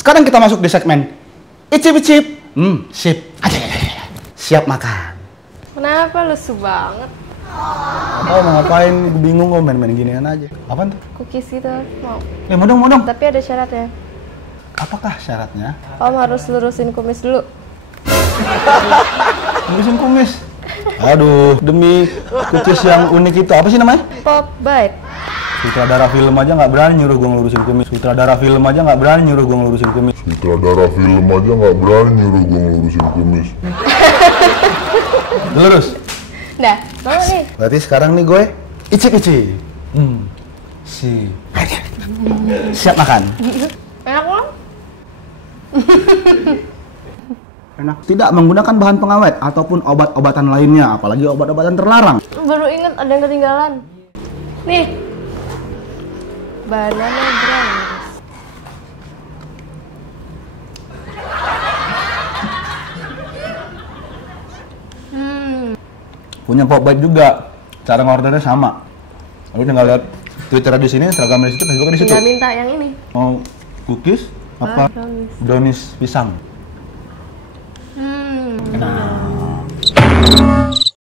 Sekarang kita masuk di segmen icip-icip. Sip. Siap makan. Kenapa lesu banget? Apa mau ngapain? Bingung kok main-main ginian aja. Apaan tuh? Cookies gitu mau. Mau dong. Tapi ada syaratnya. Apakah syaratnya? Om harus lurusin kumis dulu. Lurusin kumis. Aduh, demi cookies yang unik itu. Apa sih namanya? Pop Bite. Sutradara film aja nggak berani nyuruh gue ngelurusin kumis. Sutradara film aja nggak berani nyuruh gue ngelurusin kumis. Lurus. Dah, mau nih. Berarti sekarang nih gue icip-icip. Siap makan. Enak kan? Enak. Tidak menggunakan bahan pengawet ataupun obat-obatan lainnya, apalagi obat-obatan terlarang. Baru inget ada yang ketinggalan. Nih. Banana brownies. Punya Pop Bite juga. Cara ngordernya sama. Lalu tinggal lihat Twitter di sini, Instagram di situ, Facebook di situ. Tinggal minta yang ini. Mau cookies apa brownies. brownies pisang? Enak.